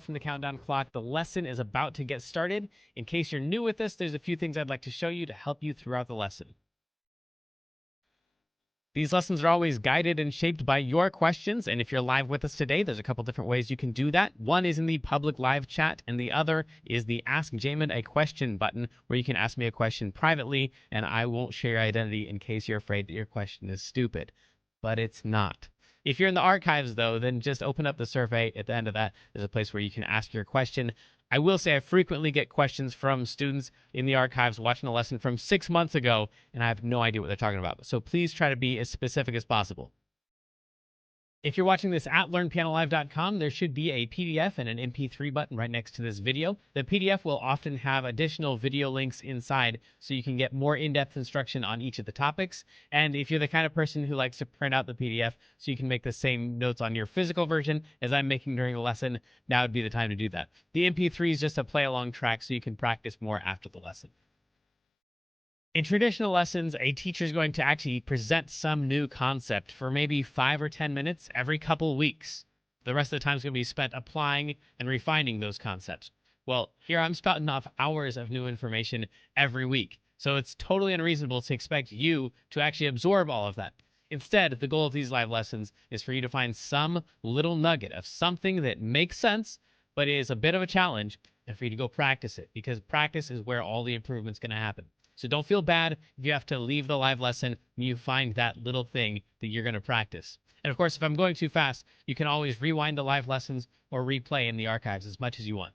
From the countdown clock. The lesson is about to get started. In case you're new with this, there's a few things I'd like to show you to help you throughout the lesson. These lessons are always guided and shaped by your questions, and if you're live with us today, there's a couple different ways you can do that. One is in the public live chat, and the other is the Ask Jamin a Question button, where you can ask me a question privately, and I won't share your identity in case you're afraid that your question is stupid. But it's not. If you're in the archives, though, then just open up the survey. At the end of that, there's a place where you can ask your question. I will say I frequently get questions from students in the archives watching a lesson from 6 months ago, and I have no idea what they're talking about. So please try to be as specific as possible. If you're watching this at learnpianolive.com, there should be a PDF and an MP3 button right next to this video. The PDF will often have additional video links inside so you can get more in-depth instruction on each of the topics. And if you're the kind of person who likes to print out the PDF so you can make the same notes on your physical version as I'm making during the lesson, now would be the time to do that. The MP3 is just a play-along track so you can practice more after the lesson. In traditional lessons, a teacher is going to actually present some new concept for maybe 5 or 10 minutes every couple weeks. The rest of the time is going to be spent applying and refining those concepts. Well, here I'm spouting off hours of new information every week, so it's totally unreasonable to expect you to actually absorb all of that. Instead, the goal of these live lessons is for you to find some little nugget of something that makes sense, but is a bit of a challenge, and for you to go practice it, because practice is where all the improvement's going to happen. So don't feel bad if you have to leave the live lesson and you find that little thing that you're going to practice. And of course, if I'm going too fast, you can always rewind the live lessons or replay in the archives as much as you want.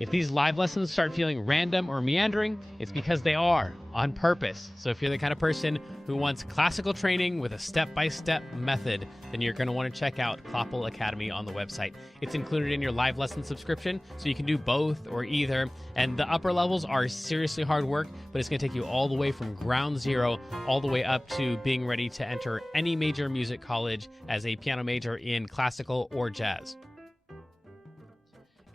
If these live lessons start feeling random or meandering, it's because they are, on purpose. So if you're the kind of person who wants classical training with a step-by-step method, then you're going to want to check out Kloppel Academy on the website. It's included in your live lesson subscription, so you can do both or either. And the upper levels are seriously hard work, but it's going to take you all the way from ground zero all the way up to being ready to enter any major music college as a piano major in classical or jazz.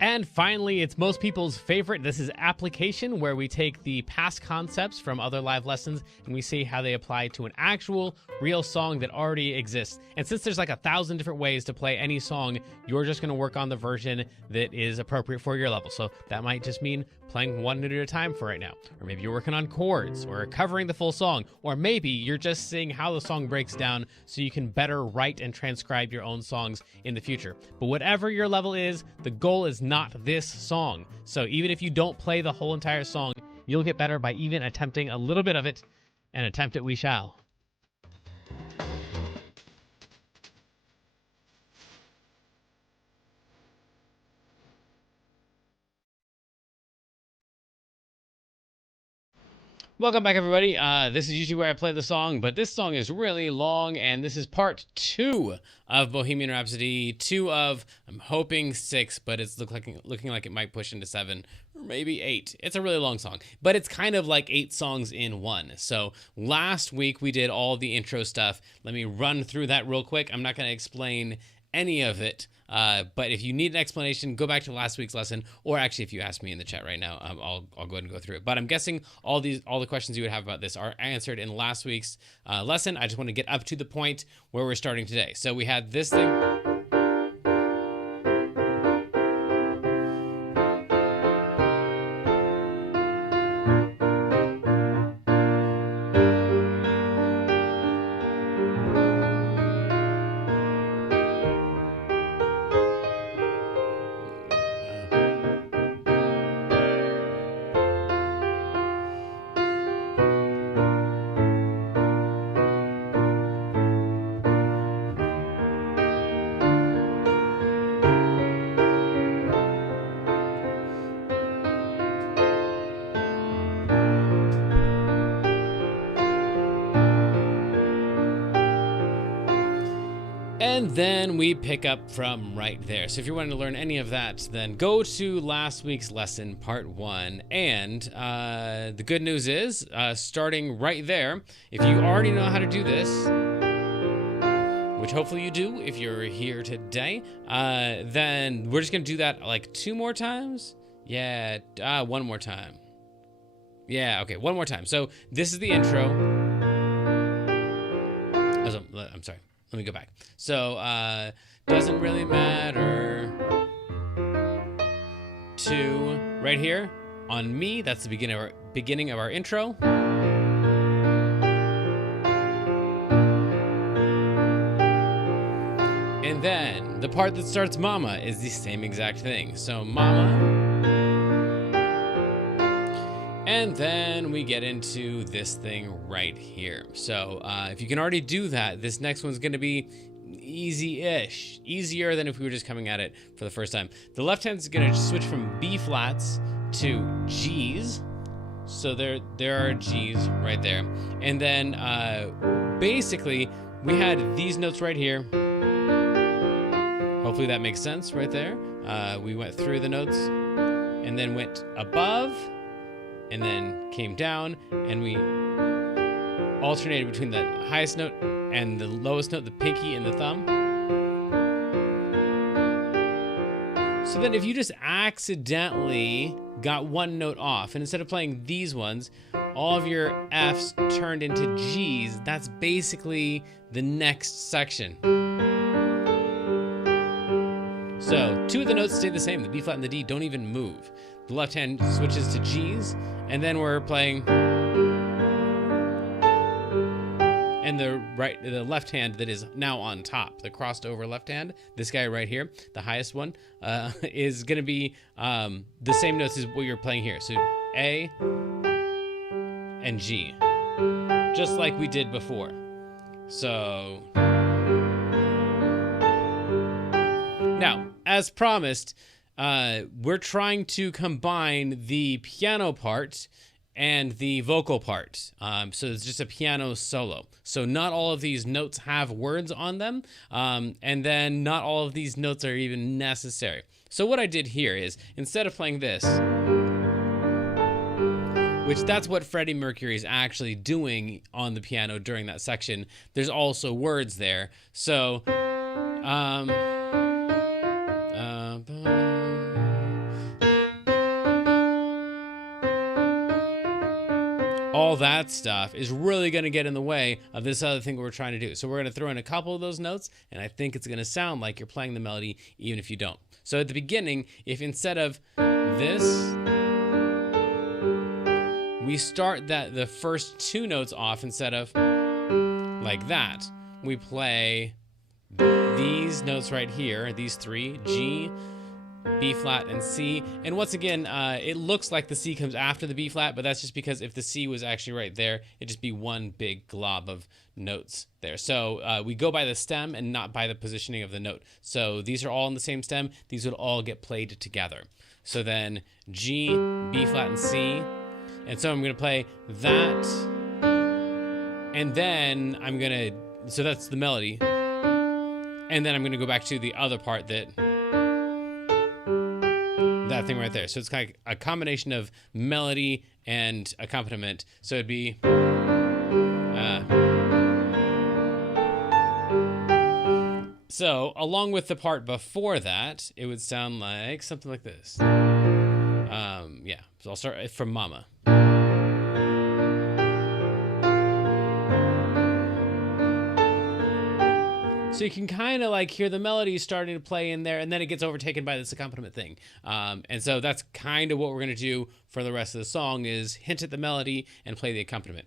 And finally, it's most people's favorite. This is application, where we take the past concepts from other live lessons and we see how they apply to an actual real song that already exists. And since there's like 1,000 different ways to play any song, you're just going to work on the version that is appropriate for your level. So that might just mean playing one note at a time for right now. Or maybe you're working on chords or covering the full song. Or maybe you're just seeing how the song breaks down so you can better write and transcribe your own songs in the future. But whatever your level is, the goal is not this song. So even if you don't play the whole entire song, you'll get better by even attempting a little bit of it, and attempt it we shall. Welcome back, everybody. This is usually where I play the song, but this song is really long, and this is part 2 of Bohemian Rhapsody. 2 of, I'm hoping 6, but it's looking like it might push into 7 or maybe 8. It's a really long song, but it's kind of like 8 songs in one. So last week we did all the intro stuff. Let me run through that real quick. I'm not going to explain any of it. But if you need an explanation, go back to last week's lesson, or actually if you ask me in the chat right now, I'll go ahead and go through it. But I'm guessing all the questions you would have about this are answered in last week's lesson. I just want to get up to the point where we're starting today. So we had this thing. And then we pick up from right there. So if you're wanting to learn any of that, then go to last week's lesson, part 1. And the good news is, starting right there, if you already know how to do this, which hopefully you do if you're here today, then we're just going to do that like 2 more times. Yeah, 1 more time. Yeah, okay, 1 more time. So this is the intro. I'm sorry. Let me go back. So doesn't really matter. 2 right here on me. That's the beginning of our intro. And then the part that starts Mama is the same exact thing. So Mama. And then we get into this thing right here. So if you can already do that, this next one's going to be easy-ish. Easier than if we were just coming at it for the first time. The left hand is going to switch from B flats to G's. So there are G's right there. And then basically we had these notes right here. Hopefully that makes sense right there. We went through the notes and then went above and then came down, and we alternated between the highest note and the lowest note, the pinky and the thumb. So then if you just accidentally got one note off, and instead of playing these ones, all of your Fs turned into Gs, that's basically the next section. So 2 of the notes stay the same. The B flat and the D don't even move. The left hand switches to Gs, and then we're playing, and the left hand that is now on top, the crossed over left hand, this guy right here, the highest one, is going to be the same notes as what you're playing here. So A and G, just like we did before. So now, as promised, we're trying to combine the piano part and the vocal part. So it's just a piano solo. So not all of these notes have words on them, and then not all of these notes are even necessary. So what I did here is, instead of playing this, which that's what Freddie Mercury is actually doing on the piano during that section, there's also words there. So all that stuff is really going to get in the way of this other thing we're trying to do. So we're going to throw in a couple of those notes, and I think it's going to sound like you're playing the melody even if you don't. So at the beginning, if instead of this, we start the first 2 notes off instead of like that, we play these notes right here, these 3, G, B flat, and C. And once again, it looks like the C comes after the B flat, but that's just because if the C was actually right there, it'd just be one big glob of notes there. So we go by the stem and not by the positioning of the note. So these are all in the same stem. These would all get played together. So then G, B flat, and C. And so I'm going to play that. And then I'm going to, so that's the melody. And then I'm going to go back to the other part that thing right there. So it's kind of a combination of melody and accompaniment. So it'd be so along with the part before that, it would sound like something like this. Yeah, so I'll start from Mama. So you can kind of like hear the melody starting to play in there, and then it gets overtaken by this accompaniment thing. And so that's kind of what we're going to do for the rest of the song, is hint at the melody and play the accompaniment.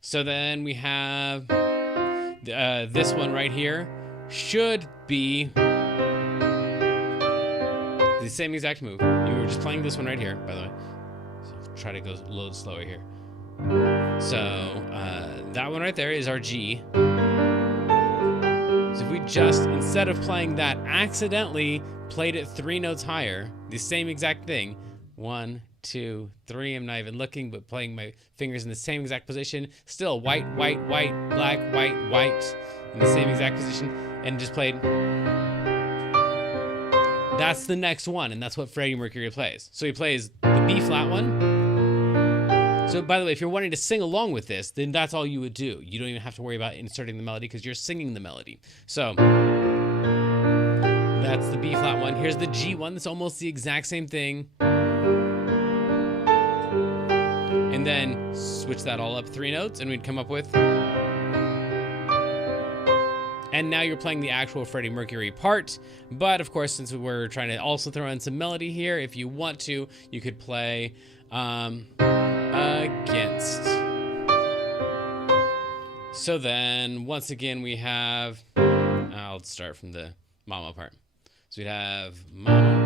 So then we have this one right here should be the same exact move. You were just playing this one right here, by the way. So try to go a little slower here. So that one right there is our G. So if we just, instead of playing that, accidentally played it 3 notes higher, the same exact thing, 1, 2, 3, I'm not even looking, but playing my fingers in the same exact position, still white, white, white, black, white, white, in the same exact position, and just played, that's the next one, and that's what Freddie Mercury plays. So he plays the B flat one. So, by the way, if you're wanting to sing along with this, then that's all you would do. You don't even have to worry about inserting the melody because you're singing the melody. So, that's the B flat one. Here's the G one. That's almost the exact same thing. And then switch that all up 3 notes, and we'd come up with. And now you're playing the actual Freddie Mercury part. But of course, since we're trying to also throw in some melody here, if you want to, you could play against. So then once again, we have, I'll start from the mama part. So we'd have mama.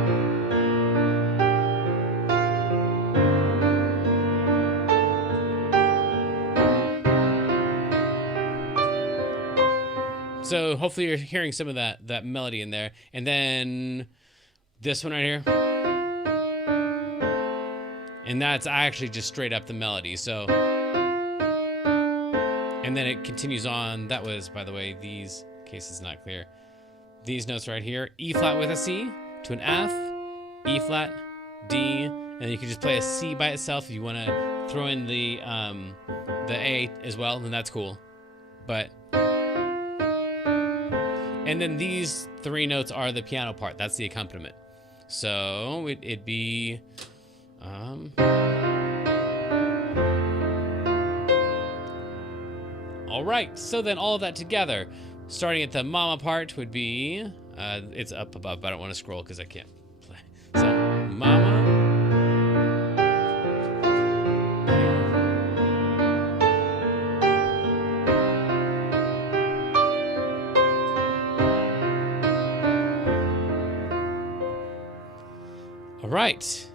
So hopefully you're hearing some of that melody in there. And then this one right here. And that's actually just straight up the melody. So, and then it continues on. That was, by the way, these, in case it's not clear, these notes right here, E flat with a C to an F, E flat, D, and then you can just play a C by itself. If you want to throw in the A as well, then that's cool. But, and then these three notes are the piano part. That's the accompaniment. So it'd be, all right. So then all of that together, starting at the mama part would be, it's up above, but I don't want to scroll because I can't play. So mama. All right,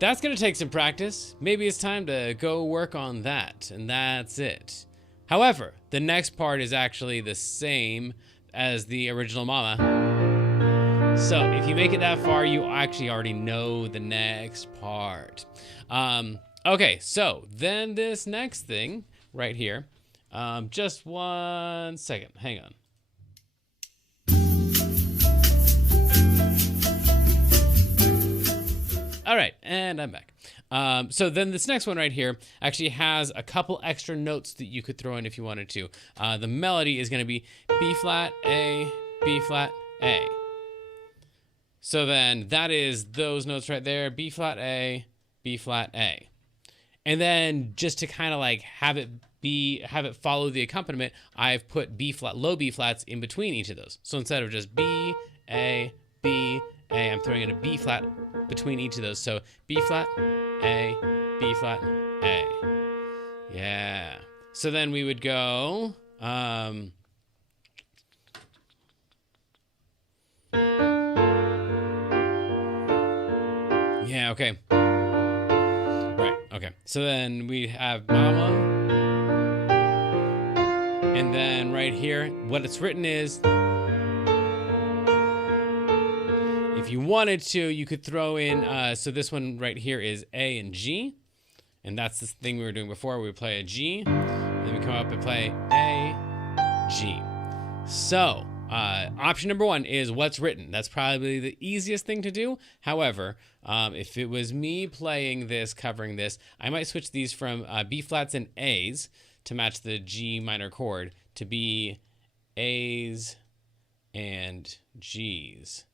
that's gonna take some practice. Maybe it's time to go work on that, and that's it. However, the next part is actually the same as the original mama. So if you make it that far, you actually already know the next part. Okay, so then this next thing right here, just 1 second, hang on. All right, and I'm back. So then this next one right here actually has a couple extra notes that you could throw in if you wanted to. The melody is gonna be B flat, A, B flat, A. So then that is those notes right there, B flat, A, B flat, A. And then just to kind of like have it follow the accompaniment, I've put B flat, low B flats in between each of those. So instead of just B, A, B, A, I'm throwing in a B flat between each of those. So B flat, A, B flat, A. Yeah. So then we would go, yeah, okay. Right, okay. So then we have mama. And then right here, what it's written is, if you wanted to, you could throw in, so this one right here is A and G. And that's the thing we were doing before. We would play a G, and then we come up and play A, G. So, option number one is what's written. That's probably the easiest thing to do. However, if it was me playing this, covering this, I might switch these from B flats and A's to match the G minor chord to be A's and G's.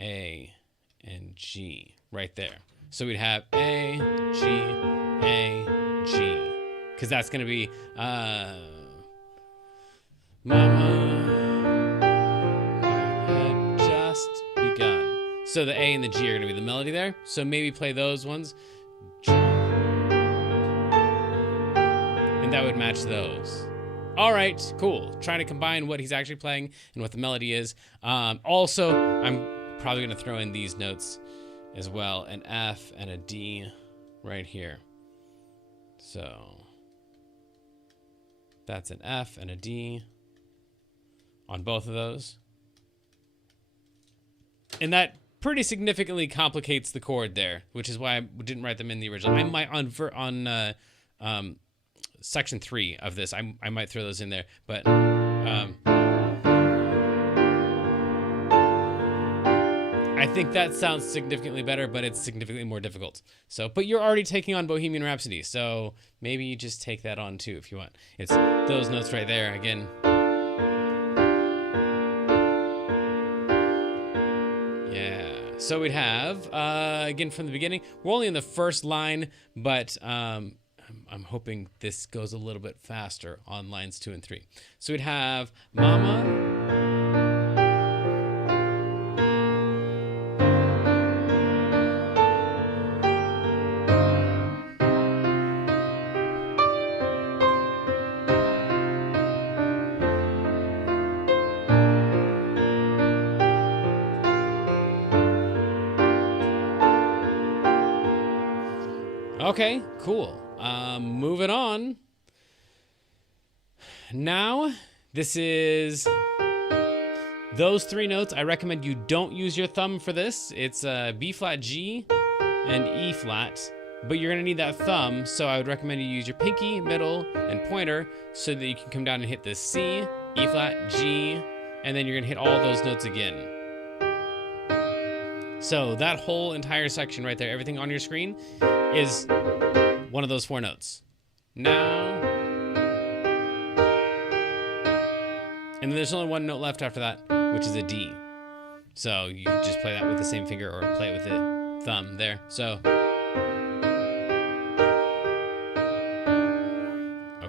A and G right there. So we'd have A, G, because that's going to be Mama had just begun. So the A and the G are going to be the melody there. So maybe play those ones. And that would match those. All right, cool. Trying to combine what he's actually playing and what the melody is. Also, I'm probably going to throw in these notes as well, an F and a D right here. So that's an F and a D on both of those. And that pretty significantly complicates the chord there, which is why I didn't write them in the original. I might on section 3 of this, I might throw those in there, but I think that sounds significantly better, but it's significantly more difficult. So, but you're already taking on Bohemian Rhapsody, so maybe you just take that on too if you want. It's those notes right there again. Yeah. So we'd have again from the beginning. We're only in the first line, but I'm hoping this goes a little bit faster on lines 2 and 3. So we'd have mama. Okay, cool. Moving on. Now, this is those 3 notes. I recommend you don't use your thumb for this. It's B flat G and E flat, but you're gonna need that thumb, so I would recommend you use your pinky, middle, and pointer so that you can come down and hit the C, E flat, G, and then you're gonna hit all those notes again. So that whole entire section right there, everything on your screen, is one of those 4 notes. Now, and then there's only 1 note left after that, which is a D. So you just play that with the same finger or play it with the thumb there. So,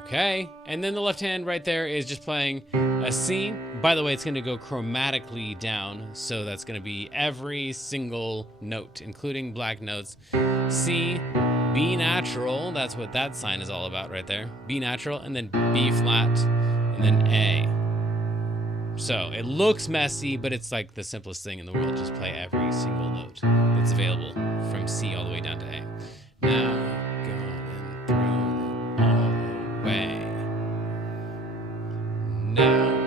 okay. And then the left hand right there is just playing a C. By the way, it's gonna go chromatically down. So that's gonna be every single note, including black notes. C, B natural, that's what that sign is all about right there. B natural, and then B flat, and then A. So it looks messy, but it's like the simplest thing in the world. Just play every single note that's available from C all the way down to A. Now, go and throw it all away. Now,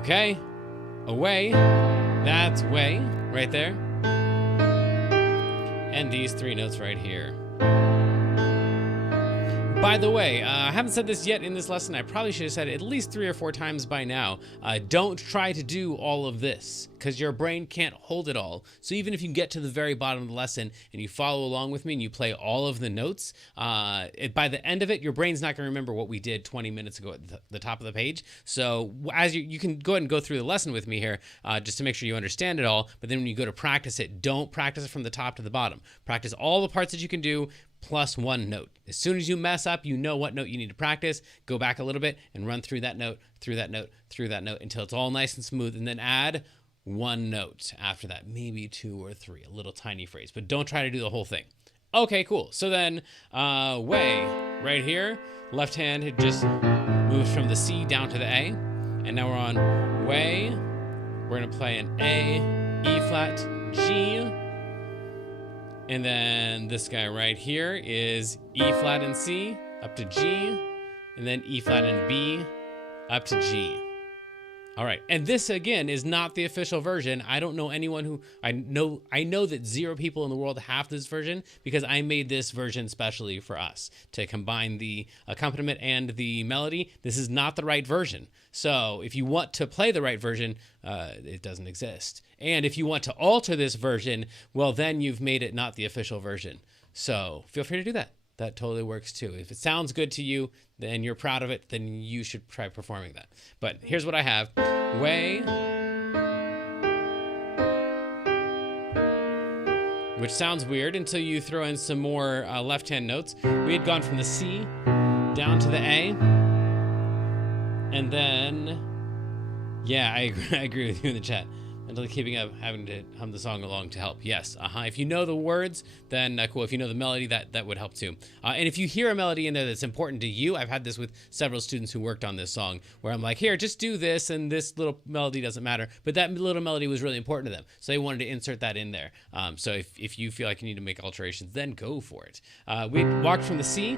okay, away, that's way, right there. And these 3 notes right here. By the way, I haven't said this yet in this lesson. I probably should have said it at least 3 or 4 times by now. Don't try to do all of this because your brain can't hold it all. So even if you get to the very bottom of the lesson and you follow along with me and you play all of the notes, by the end of it, your brain's not going to remember what we did 20 minutes ago at the top of the page. So as you can go ahead and go through the lesson with me here, just to make sure you understand it all. But then when you go to practice it, don't practice it from the top to the bottom. Practice all the parts that you can do, plus 1 note. As soon as you mess up, you know what note you need to practice. Go back a little bit and run through that note, through that note, through that note until it's all nice and smooth, and then add 1 note after that, maybe 2 or 3, a little tiny phrase, but don't try to do the whole thing. Okay, cool. So then way right here, left hand had just moved from the C down to the A, and now we're on way. We're gonna play an A, E flat, G, and then this guy right here is E flat and C up to G, and then E flat and B up to G. All right, and this again is not the official version. I don't know anyone who, I know that 0 people in the world have this version because I made this version specially for us to combine the accompaniment and the melody. This is not the right version. So if you want to play the right version, it doesn't exist. And if you want to alter this version, well, then you've made it not the official version. So feel free to do that. That totally works too. If it sounds good to you, then you're proud of it, then you should try performing that. But here's what I have. Way, which sounds weird until you throw in some more left-hand notes. We had gone from the C down to the A, and then, yeah, I agree with you in the chat. Until keeping up, having to hum the song along to help. Yes, if you know the words, then cool. If you know the melody, that would help too. And if you hear a melody in there that's important to you, I've had this with several students who worked on this song, where I'm like, here, just do this, and this little melody doesn't matter. But that little melody was really important to them, so they wanted to insert that in there. So if you feel like you need to make alterations, then go for it. We walked from the C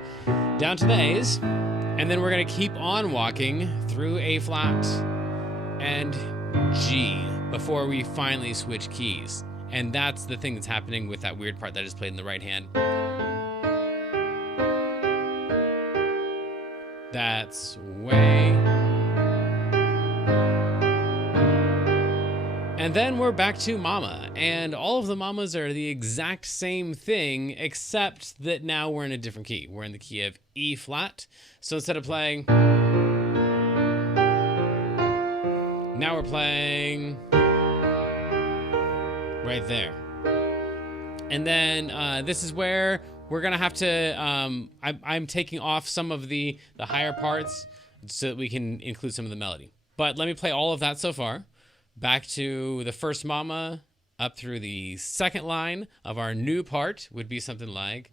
down to the A's, and then we're gonna keep on walking through A flat and G before we finally switch keys. And that's the thing that's happening with that weird part that I just played in the right hand. That's way. And then we're back to mama. And all of the mamas are the exact same thing, except that now we're in a different key. We're in the key of E flat. So instead of playing, now we're playing right there. And then this is where we're gonna have to, I'm taking off some of the higher parts so that we can include some of the melody. But let me play all of that so far. Back to the first mama, up through the second line of our new part would be something like.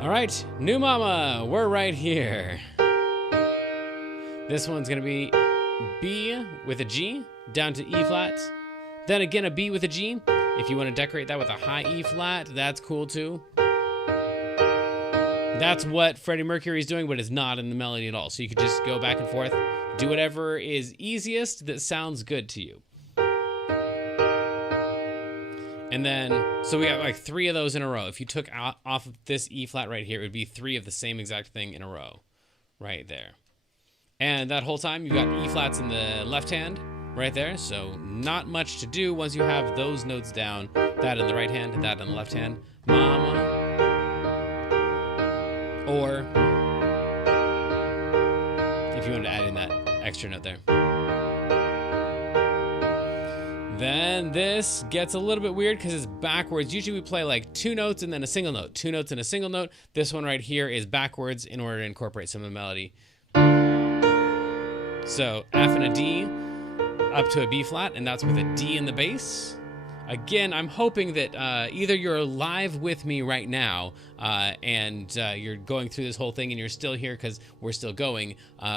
All right, new mama, we're right here. This one's gonna be B with a G down to E flat, then again a B with a G. If you want to decorate that with a high E flat, that's cool too. That's what Freddie Mercury is doing, but it's not in the melody at all. So you could just go back and forth, do whatever is easiest that sounds good to you. And then, so we got like 3 of those in a row. If you took off of this E flat right here, it would be 3 of the same exact thing in a row, right there. And that whole time, you've got E flats in the left hand, right there. So not much to do once you have those notes down. That in the right hand, that in the left hand. Mama. Or, if you wanted to add in that extra note there. Then this gets a little bit weird because it's backwards. Usually we play like 2 notes and then a single note, 2 notes and a single note. This one right here is backwards in order to incorporate some of the melody. So F and a D up to a B flat, and that's with a D in the bass. Again, I'm hoping that either you're live with me right now and you're going through this whole thing and you're still here because we're still going,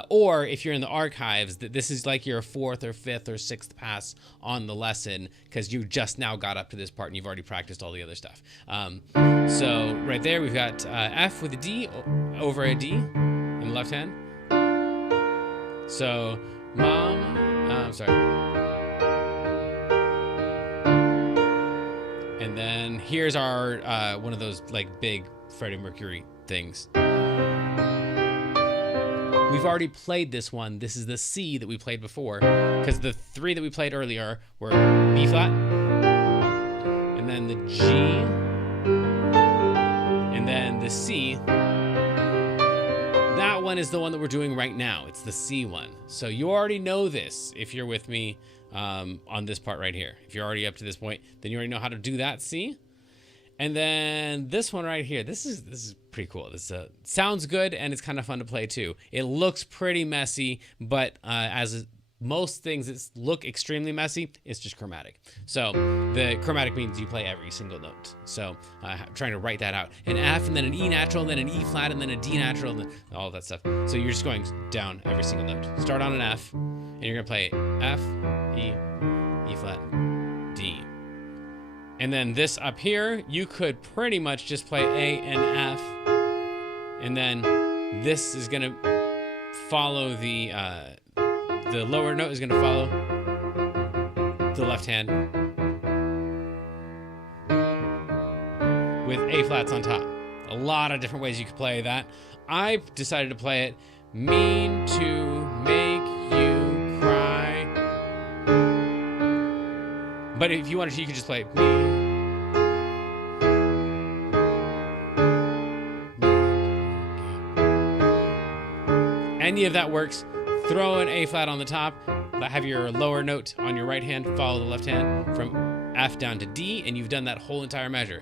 or if you're in the archives, that this is like your 4th or 5th or 6th pass on the lesson because you just now got up to this part and you've already practiced all the other stuff. So right there, we've got F with a D over a D in the left hand. So, Mom, I'm sorry. And then here's our one of those like big Freddie Mercury things. We've already played this one. This is the C that we played before, because the 3 that we played earlier were B flat, and then the G, and then the C. That one is the one that we're doing right now. It's the C one. So you already know this if you're with me on this part right here. If you're already up to this point, then you already know how to do that C. And then this one right here, this is pretty cool. This sounds good and it's kind of fun to play too. It looks pretty messy, but as most things that look extremely messy, it's just chromatic. So the chromatic means you play every single note. So I'm trying to write that out. An F and then an E natural and then an E flat and then a D natural and then all of that stuff. So you're just going down every single note. Start on an F and you're gonna play F, E, E flat, D. And then this up here, you could pretty much just play A and F. And then this is gonna follow the lower note is gonna follow the left hand with A flats on top. A lot of different ways you could play that. I decided to play it mean to make you cry. But if you wanted to, you could just play me. Any of that works. Throw an A flat on the top, have your lower note on your right hand, follow the left hand from F down to D, and you've done that whole entire measure.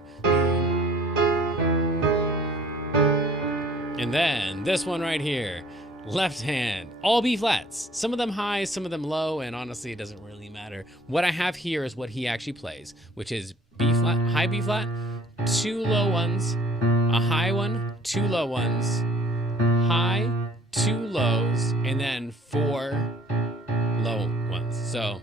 And then this one right here, left hand, all B flats. Some of them high, some of them low, and honestly, it doesn't really matter. What I have here is what he actually plays, which is B flat, high B flat, 2 low ones, a high one, 2 low ones, high, 2 lows, and then 4 low ones. So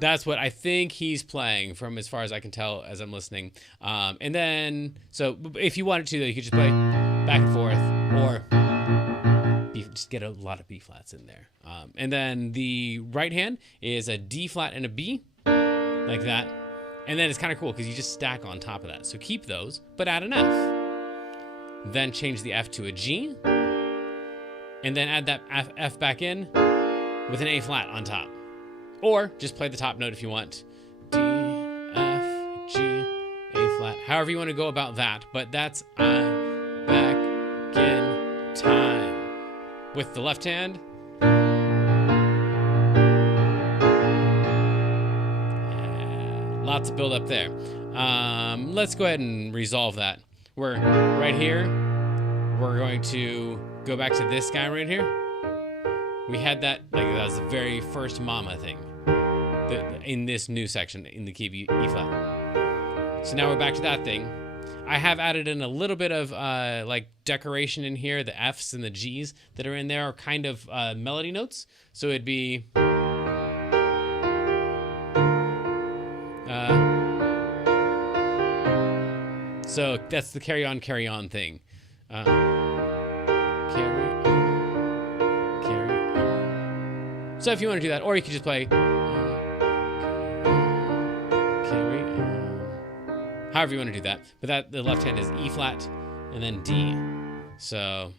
that's what I think he's playing from as far as I can tell as I'm listening. And then, so if you wanted to, you could just play back and forth or just get a lot of B flats in there. And then the right hand is a D flat and a B. like that. And then it's kind of cool because you just stack on top of that. So keep those, but add an F. Then change the F to a G. And then add that F back in with an A flat on top. Or just play the top note if you want. D, F, G, A flat. However you want to go about that. But that's I'm back in time. With the left hand. Lots of build up there. Let's go ahead and resolve that. We're right here. We're going to go back to this guy right here. We had that, like that was the very first mama thing in this new section in the key of E flat. So now we're back to that thing. I have added in a little bit of like decoration in here. The F's and the G's that are in there are kind of melody notes. So it'd be so that's the carry on thing. Carry on. So if you want to do that, or you could just play carry on. However you want to do that. But that the left hand is E flat and then D. So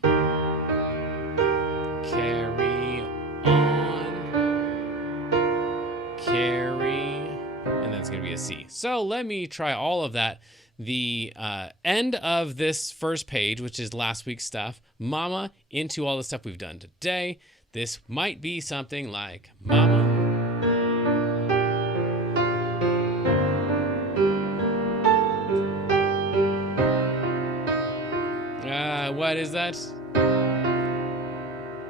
carry on, carry, and then it's going to be a C. So let me try all of that. The end of this first page, which is last week's stuff, mama, into all the stuff we've done today. This might be something like mama. What is that?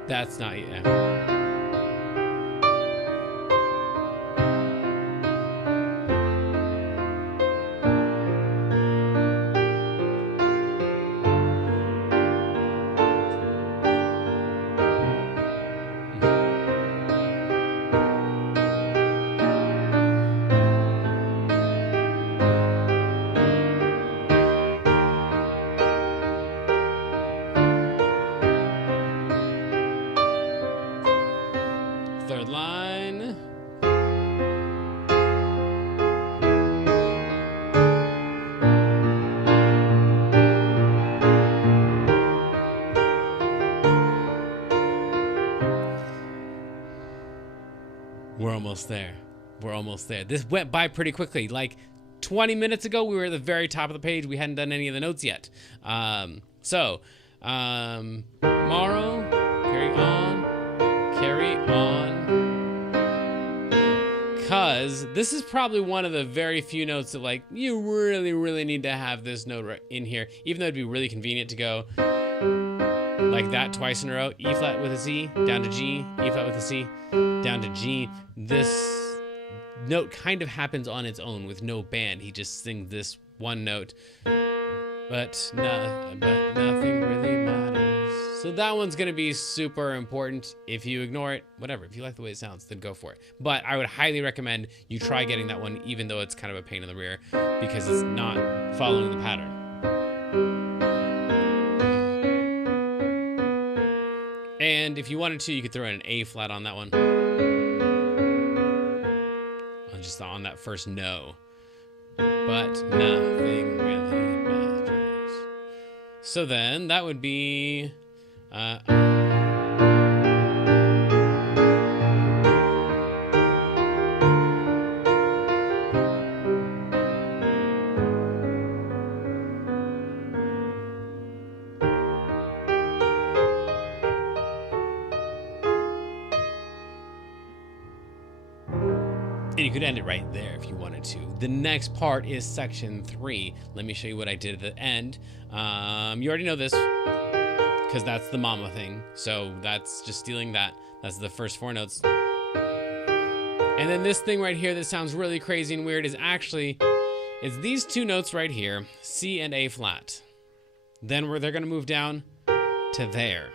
That's not yet. Third line. We're almost there. We're almost there. This went by pretty quickly. Like 20 minutes ago, we were at the very top of the page. We hadn't done any of the notes yet. Tomorrow, carry on. Carry on. Because this is probably one of the very few notes that like you really need to have this note right in here, even though it'd be really convenient to go like that twice in a row. E flat with a C, down to G, E flat with a C, down to G. This note kind of happens on its own with no band. He just sings this one note, but nothing really matters. So that one's gonna be super important. If you ignore it, whatever. If you like the way it sounds, then go for it. But I would highly recommend you try getting that one, even though it's kind of a pain in the rear because it's not following the pattern. And if you wanted to, you could throw in an A flat on that one. Just on that first no. But nothing really matters. So then that would be and you could end it right there if you wanted to. The next part is section 3. Let me show you what I did at the end. You already know this because that's the mama thing. So that's just stealing that. That's the first 4 notes. And then this thing right here that sounds really crazy and weird is actually, it's these 2 notes right here, C and A flat. Then they're gonna move down to there.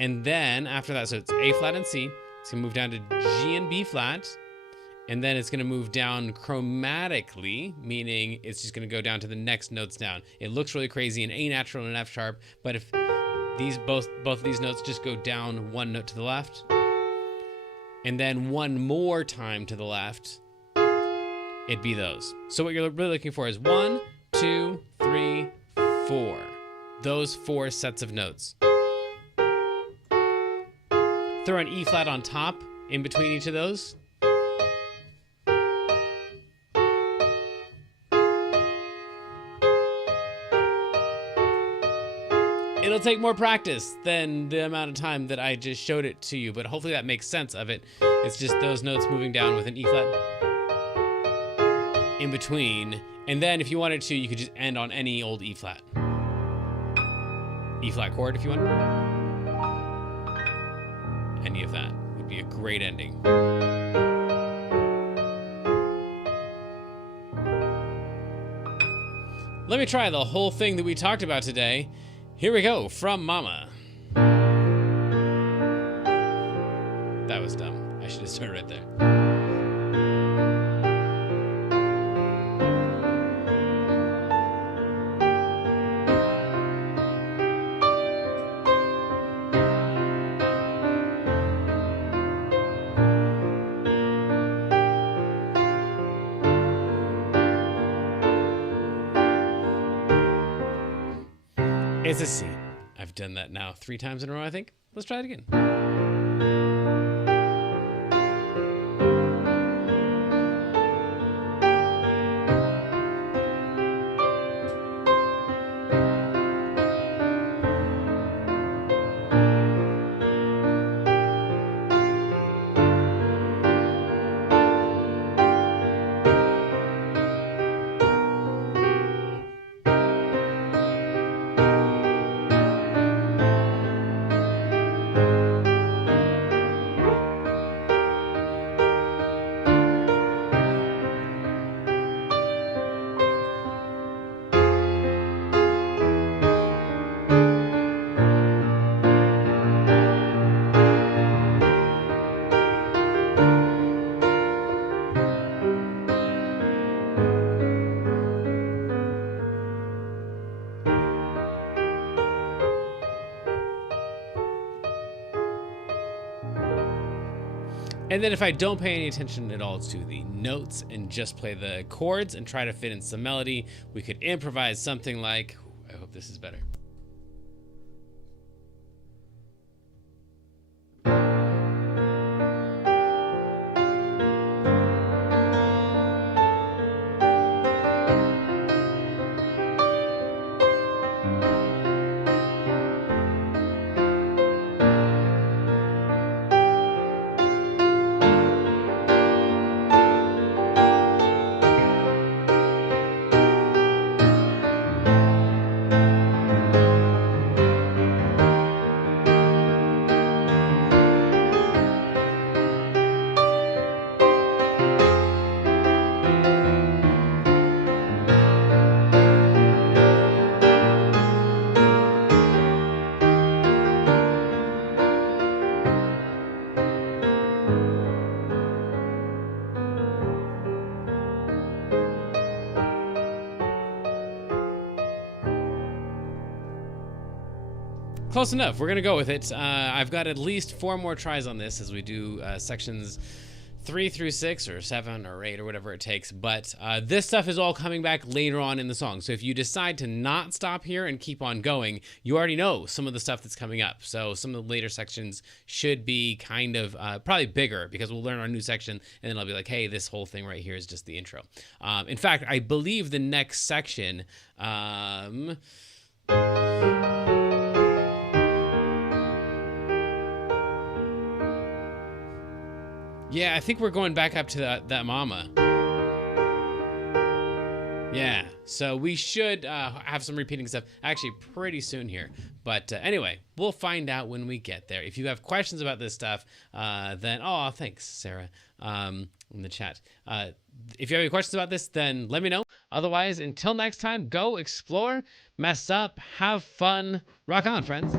And then after that, so it's A flat and C, it's gonna move down to G and B flat. And then it's gonna move down chromatically, meaning it's just gonna go down to the next notes down. It looks really crazy, an A natural and an F sharp, but if these both of these notes just go down 1 note to the left, and then 1 more time to the left, it'd be those. So what you're really looking for is 1, 2, 3, 4. Those 4 sets of notes. Throw an E flat on top in between each of those. It'll take more practice than the amount of time that I just showed it to you, but hopefully that makes sense of it. It's just those notes moving down with an E flat in between. And then if you wanted to, you could just end on any old E flat. E flat chord if you want. Any of that would be a great ending. Let me try the whole thing that we talked about today. Here we go, from Mama. That was dumb. I should have started right there. It's a C. I've done that now 3 times in a row, I think. Let's try it again. And then if I don't pay any attention at all to the notes and just play the chords and try to fit in some melody, we could improvise something like, I hope this is better. Close enough. We're going to go with it. I've got at least 4 more tries on this as we do sections 3 through 6 or 7 or 8 or whatever it takes. But this stuff is all coming back later on in the song. So if you decide to not stop here and keep on going, you already know some of the stuff that's coming up. So some of the later sections should be kind of probably bigger because we'll learn our new section and then I'll be like, hey, this whole thing right here is just the intro. In fact, I believe the next section... yeah, I think we're going back up to that mama. Yeah, so we should have some repeating stuff actually pretty soon here. But anyway, we'll find out when we get there. If you have questions about this stuff, then, oh, thanks, Sarah, in the chat. If you have any questions about this, then let me know. Otherwise, until next time, go explore, mess up, have fun. Rock on, friends.